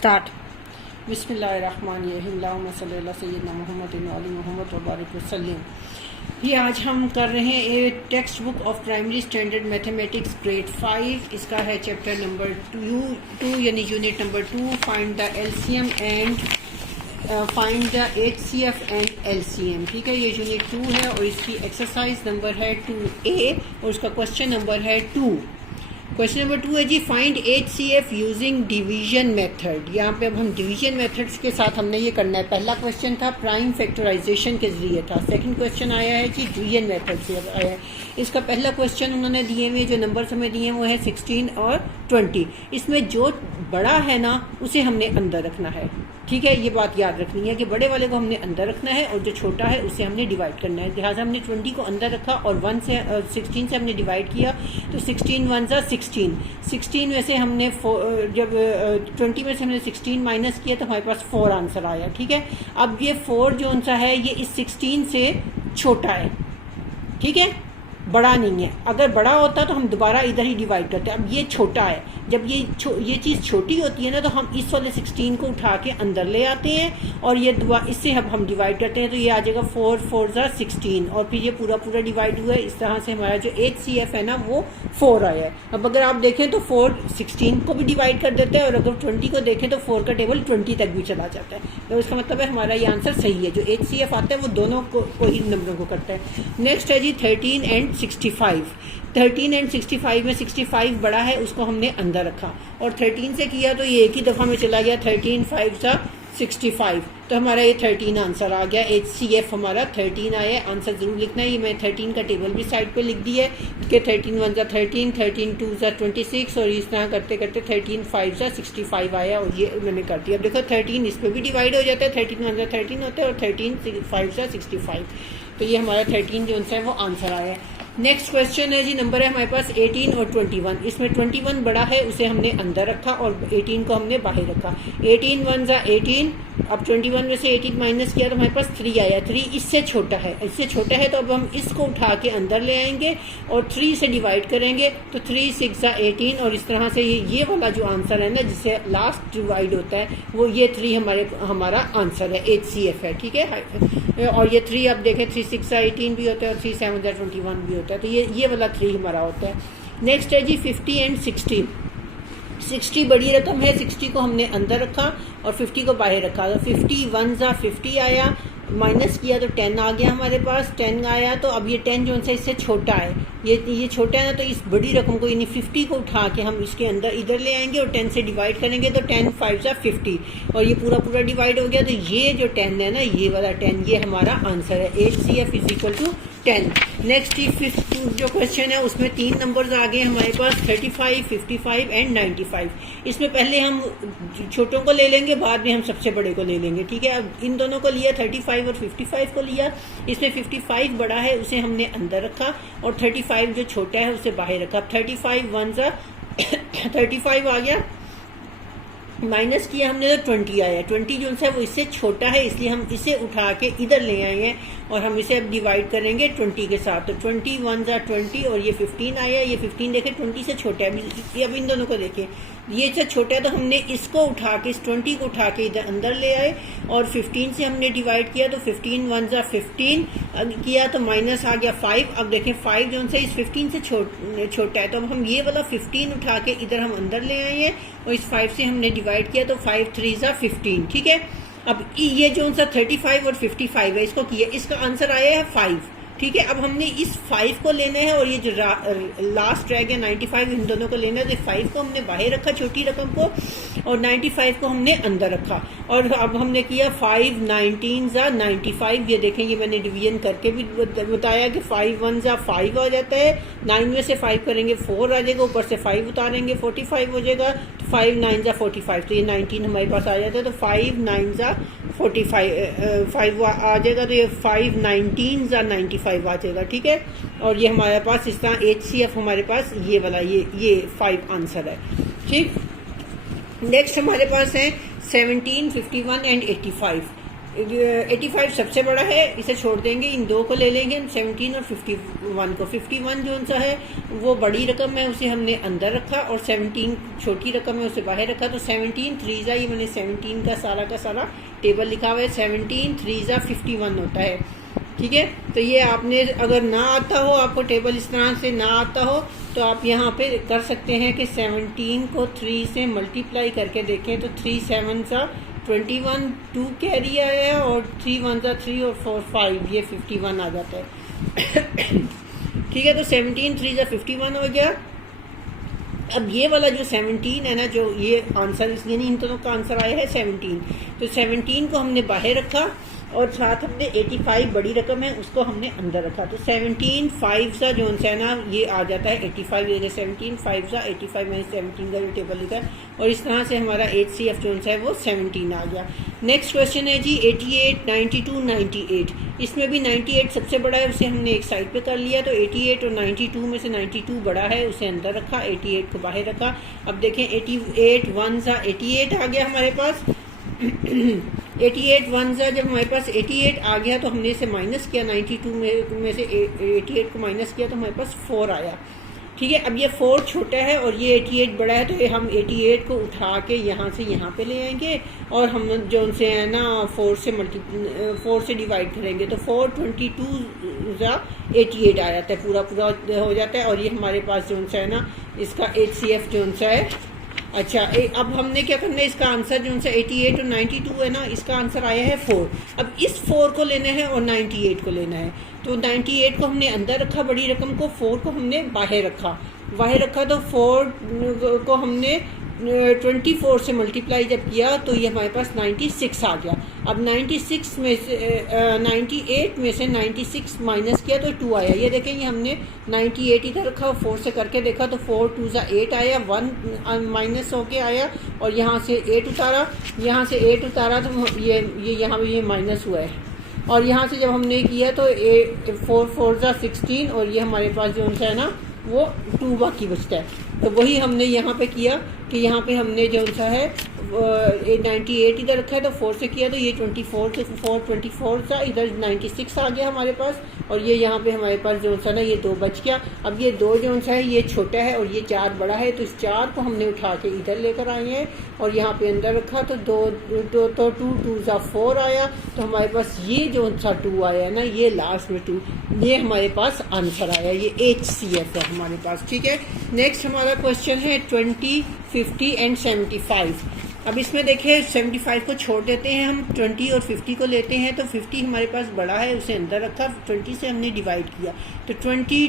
Start. बिस्मिल्लाहिर्रहमानिर्रहीम अल्लाहुम्मा सल्ली अला सय्यिदिना मुहम्मदिन व अली मुहम्मद व बारिक वसल्लिम। ये आज हम कर रहे हैं ए text book of primary standard mathematics grade 5। इसका है चैप्टर नंबर 2 यानी unit number 2, find the LCM and find the HCF and LCM। ठीक है, ये यूनिट 2 है और इसकी एक्सरसाइज नंबर है 2A और उसका क्वेश्चन नंबर है 2। क्वेश्चन नंबर 2 है जी, find HCF using division method. यहाँ पे अब हम डिवीजन मेथड्स के साथ हमने ये करना है। पहला क्वेश्चन था प्राइम फैक्टराइजेशन के जरिए था, सेकंड क्वेश्चन आया है जी डिवीजन मेथड से आया है। इसका पहला क्वेश्चन उन्होंने दिए हुए जो नंबर्स हमें दिए हैं वो है 16 और 20। इसमें जो बड़ा है ना उसे हमने अंदर रखना है। ठीक है, ये बात याद रखनी है कि बड़े वाले को हमने अंदर रखना है और जो छोटा है उसे हमने डिवाइड करना है। लिहाजा हमने 20 को अंदर रखा और 16 से हमने डिवाइड किया तो 16 1 जा 16 में से हमने जब 20 में से हमने 16 माइनस किया तो हमारे पास 4 आंसर आया। ठीक है, अब ये 4 जो सा है ये इस 16 से छोटा है। ठीक है, बड़ा नहीं है। अगर बड़ा होता तो हम दोबारा इधर ही डिवाइड करते हैं। अब ये छोटा है, जब ये चीज़ छोटी होती है ना तो हम इस वाले 16 को उठा के अंदर ले आते हैं और ये इससे हम डिवाइड करते हैं तो ये आ जाएगा 4 4 जा 16 और फिर ये पूरा डिवाइड हुआ है। इस तरह से हमारा जो HCF है ना वो 4 आया है। अब अगर आप देखें तो 4 16 को भी डिवाइड कर देता है और अगर 20 को देखें तो 4 का टेबल 20 तक भी चला जाता है। तो इसका मतलब है हमारा ये आंसर सही है। जो HCF आता है वो दोनों को ही नंबरों को करता है। नेक्स्ट है जी 13 एंड 65। 13 एंड 65 में 65 बड़ा है उसको हमने अंदर रखा और 13 से किया तो ये एक ही दफ़ा में चला गया। 13 5 जा 65 तो हमारा ये 13 आंसर आ गया। HCF हमारा 13 आया। आंसर ज़रूर लिखना है। ये मैं 13 का टेबल भी साइड पे लिख दिया है कि 13 1 जा 13, 13 2 जा 26 और इस तरह करते करते 13 5 जा 65 आया और ये मैंने कर दिया। अब देखो 13 इस पर भी डिवाइड हो जाता है। 13 1 जा 13 होता है और 13 5 जा 65 तो ये हमारा 13 जो है वो आंसर आया है। नेक्स्ट क्वेश्चन है जी, नंबर है हमारे पास 18 और 21। इसमें 21 बड़ा है उसे हमने अंदर रखा और 18 को हमने बाहर रखा। 18 1 जा 18। अब 21 में से 18 माइनस किया तो हमारे पास 3 आया। 3 इससे छोटा है, तो अब हम इसको उठा के अंदर ले आएंगे और 3 से डिवाइड करेंगे तो 3 6 जा 18 और इस तरह से ये वाला जो आंसर है ना जिससे लास्ट डिवाइड होता है वो ये 3 हमारा आंसर है। HCF है। ठीक है, और ये 3 आप देखें 3 6 जा 18 भी होता है और 3 7 जा 21 भी होता है। तो ये वाला 3 हमारा होता है। नेक्स्ट है जी 50 एंड 60। 60 बड़ी रकम है, 60 को हमने अंदर रखा और 50 को बाहर रखा। तो 50 1 जा 50 आया, माइनस किया तो 10 आ गया हमारे पास। 10 आया तो अब ये 10 जो है इससे छोटा है, ये छोटा है ना तो इस बड़ी रकम को यानी 50 को उठा के हम इसके अंदर इधर ले आएंगे और 10 से डिवाइड करेंगे तो 10 5 जा 50 और ये पूरा डिवाइड हो गया। तो ये जो 10 है ना ये वाला 10 ये हमारा आंसर है। HCF = 10। नेक्स्ट जो क्वेश्चन है उसमें 3 नंबर्स आ गए हमारे पास 35 55 एंड 95। इसमें पहले हम छोटों को ले लेंगे, बाद में हम सबसे बड़े को ले लेंगे। ठीक है, अब इन दोनों को लिया 35 और 55 को लिया। इसमें 55 बड़ा है उसे हमने अंदर रखा और 35 जो छोटा है उसे बाहर रखा। 35 1 जा 35 आ गया, माइनस किया हमने तो 20 आया। 20 जो है वो इससे छोटा है इसलिए हम इसे उठा के इधर ले आए हैं और हम इसे अब डिवाइड करेंगे 20 के साथ। तो 20 1 जा 20 और ये 15 आया। ये 15 देखें 20 से छोटा है। अब इन दोनों को देखें, ये से छोटा है तो हमने इसको उठा के इस 20 को उठा के इधर अंदर ले आए और 15 से हमने डिवाइड किया तो 15 1 जा 15 किया तो माइनस आ गया 5। अब देखें 5 जो है इस 15 से छोटा है तो अब हम ये वाला 15 उठा के इधर हम अंदर ले आए हैं और इस 5 से हमने डिवाइड किया तो 5 3 जा 15। ठीक है, अब ये जो सा 35 और 55 है इसको किया, इसका आंसर आया है 5। ठीक है, अब हमने इस 5 को लेना है और ये जो लास्ट रह गया 95 इन दोनों को लेना है। तो 5 को हमने बाहर रखा छोटी रकम को और 95 को हमने अंदर रखा और अब हमने किया 5 19 जा 95। ये देखें ये मैंने डिवीजन करके भी बताया कि 5 1 जा 5 आ जाता है। 9 में से 5 करेंगे 4 आ जाएगा, ऊपर से 5 उतारेंगे 45 हो जाएगा। तो 5 9 जा 45 तो ये 19 हमारे पास आ जाता है। तो 5 9 जा 45 5 आ जाएगा तो ये 5 19 जा 95 आ जाएगा। ठीक है, और ये हमारे पास इस तरह HCF हमारे पास ये वाला ये 5 आंसर है। ठीक, नेक्स्ट हमारे पास है 17 51 एंड 85। 85 सबसे बड़ा है, इसे छोड़ देंगे, इन दो को ले लेंगे, 17 और 51 को। 51 जो सा है वो बड़ी रकम है, उसे हमने अंदर रखा, और 17 छोटी रकम है, उसे बाहर रखा। तो 17 3 ये मैंने 17 का सारा टेबल लिखा हुआ है। 17 3 51 होता है, ठीक है। तो ये आपने अगर ना आता हो, आपको टेबल इस तरह से ना आता हो, तो आप यहाँ पे कर सकते हैं कि 17 को 3 से मल्टीप्लाई करके देखें तो 3 7 21, 2 कैरी आया, और 3 1 3 और 4 5, ये 51 आ जाता है। ठीक है, तो 17 3 51 हो गया। अब ये वाला जो 17 है ना, जो ये आंसर, यानी इन दोनों का आंसर आया है 17, तो 17 को हमने बाहर रखा, और साथ हमने 85 बड़ी रकम है उसको हमने अंदर रखा। तो 17 5 सा जो है ना ये आ जाता है 85, 17 5 सा 85, मैंने 17 का टेबल लिखा है, और इस तरह से हमारा HCF जो है वो 17 आ गया। नेक्स्ट क्वेश्चन है जी 88 92 98। इसमें भी 98 सबसे बड़ा है, उसे हमने एक साइड पे कर लिया। तो 88 और 92 में से 92 बड़ा है, उसे अंदर रखा, 88 को बाहर रखा। अब देखें 88 1 सा 88 आ गया हमारे पास। 88 1 सा जब हमारे पास 88 आ गया, तो हमने इसे माइनस किया, 92 में से 88 को माइनस किया, तो हमारे पास 4 आया। ठीक है, अब ये 4 छोटा है और ये 88 बड़ा है, तो ये हम 88 को उठा के यहाँ से यहाँ पे ले आएंगे, और हम जो उनसे है ना 4 से डिवाइड करेंगे, तो 4 22 88 आ जाता है, पूरा हो जाता है। और ये हमारे पास जो है ना इसका HCF जो है। अच्छा, अब हमने क्या करना है, इसका आंसर जो है 88 और 92 है ना, इसका आंसर आया है 4। अब इस 4 को लेना है और 98 को लेना है। तो 98 को हमने अंदर रखा बड़ी रकम को, 4 को हमने बाहर रखा। तो 4 को हमने 24 से मल्टीप्लाई जब किया, तो ये हमारे पास 96 आ गया। अब 96 में से 98 में से 96 माइनस किया तो 2 आया। ये देखें, ये हमने 98 इधर रखा, 4 से करके देखा, तो 4 2 8 आया, 1 माइनस होके आया, और यहाँ से 8 उतारा, तो ये यहाँ ये माइनस हुआ है। और यहाँ से जब हमने किया तो 4 4 16, और ये हमारे पास जो है ना वो 2 बाकी बचता है। तो वही हमने यहाँ पे किया कि यहाँ पे हमने जो सा है 98 इधर रखा है, तो 4 से किया, तो ये 24 से 4 24 था, इधर 96 आ गया हमारे पास, और ये यहाँ पे हमारे पास जो सा ना ये 2 बच गया। अब ये 2 जो सा है ये छोटा है और ये 4 बड़ा है, तो इस 4 को हमने उठा के इधर लेकर आए हैं और यहाँ पे अंदर रखा, तो 2 2 4 आया। तो हमारे पास ये जो सा 2 आया है ना, ये लास्ट में 2, ये हमारे पास आंसर आया, ये HCF है हमारे पास। ठीक है, नेक्स्ट हमारा क्वेश्चन है 20 50 एंड 75। अब इसमें देखिए 75 को छोड़ देते हैं हम, 20 और 50 को लेते हैं। तो 50 हमारे पास बड़ा है, उसे अंदर रखा, 20 से हमने डिवाइड किया, तो 22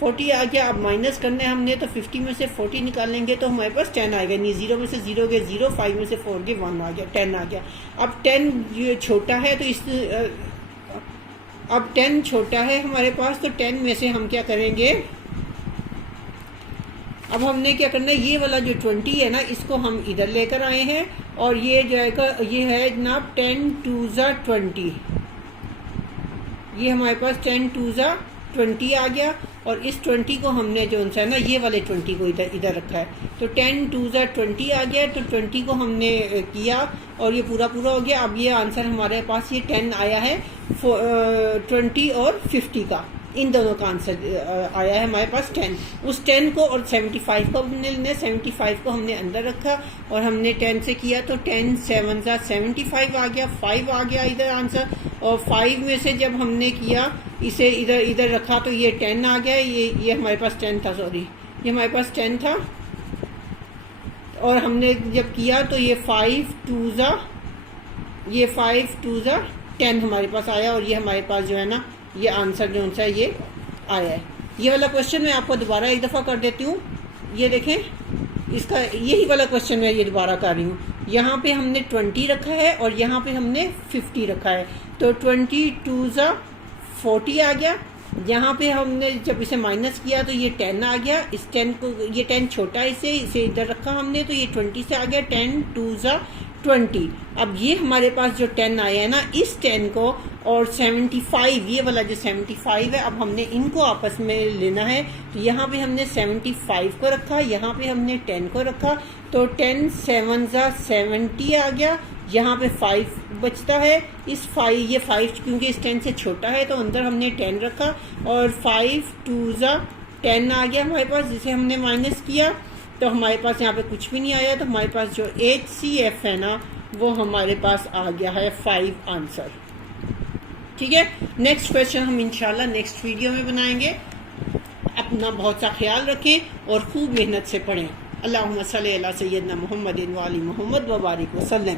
40 आ गया। अब माइनस करना है हमने, तो 50 में से 40 निकालेंगे तो हमारे पास 10 आएगा। नहीं, 0 में से 0 गए 0, 5 में से 4 गए 1 आ गया, 10 आ गया। अब 10 ये छोटा है, तो अब 10 छोटा है हमारे पास, तो 10 में से हम क्या करेंगे, अब हमने क्या करना है, ये वाला जो 20 है ना, इसको हम इधर लेकर आए हैं, और ये जाएगा, ये है जनाब 10 2 20, ये हमारे पास 10 2 20 आ गया। और इस 20 को हमने जो है ना ये वाले 20 को इधर रखा है, तो 10 2 20 आ गया। तो 20 को हमने किया और ये पूरा हो गया। अब ये आंसर हमारे पास ये 10 आया है, 20 और 50 का, इन दोनों का आंसर आया है हमारे पास 10। उस 10 को और 75 को हमने लेना, 75 को हमने अंदर रखा और हमने 10 से किया, तो 10 7 75 आ गया, 5 आ गया इधर आंसर। और 5 में से जब हमने किया, इसे इधर रखा, तो ये 10 आ गया। ये हमारे पास 10 था, सॉरी, ये हमारे पास 10 था। और हमने जब किया तो ये 5 2 10 हमारे पास आया, और ये हमारे पास जो है ना ये आंसर जो है ये आया है। ये वाला क्वेश्चन मैं आपको दोबारा एक दफ़ा कर देती हूँ। ये देखें, इसका यही वाला क्वेश्चन मैं ये दोबारा कर रही हूँ। यहाँ पे हमने 20 रखा है और यहाँ पे हमने 50 रखा है, तो 20 2 40 आ गया। यहाँ पे हमने जब इसे माइनस किया तो ये 10 आ गया। इस 10 को, ये 10 छोटा है, इसे इधर रखा हमने, तो ये 20 से आ गया, 10 2 20। अब ये हमारे पास जो 10 आया है ना, इस 10 को और 75, ये वाला जो 75 है, अब हमने इनको आपस में लेना है। तो यहाँ पे हमने 75 को रखा, यहाँ पे हमने 10 को रखा, तो 10 7 70 आ गया। यहाँ पे 5 बचता है। इस 5 ये 5 क्योंकि इस 10 से छोटा है तो अंदर हमने 10 रखा और 5 2 ज़ा 10 आ गया हमारे पास, जिसे हमने माइनस किया तो हमारे पास यहाँ पे कुछ भी नहीं आया। तो हमारे पास जो HCF है ना वो हमारे पास आ गया है 5 आंसर। ठीक है, नेक्स्ट क्वेश्चन हम इंशाल्लाह नेक्स्ट वीडियो में बनाएंगे। अपना बहुत सा ख्याल रखें और खूब मेहनत से पढ़ें। अल्लाहुम्मा सल्ली अला सय्यदना मुहम्मदिन व आलि मुहम्मद व बारिक वसल्लम।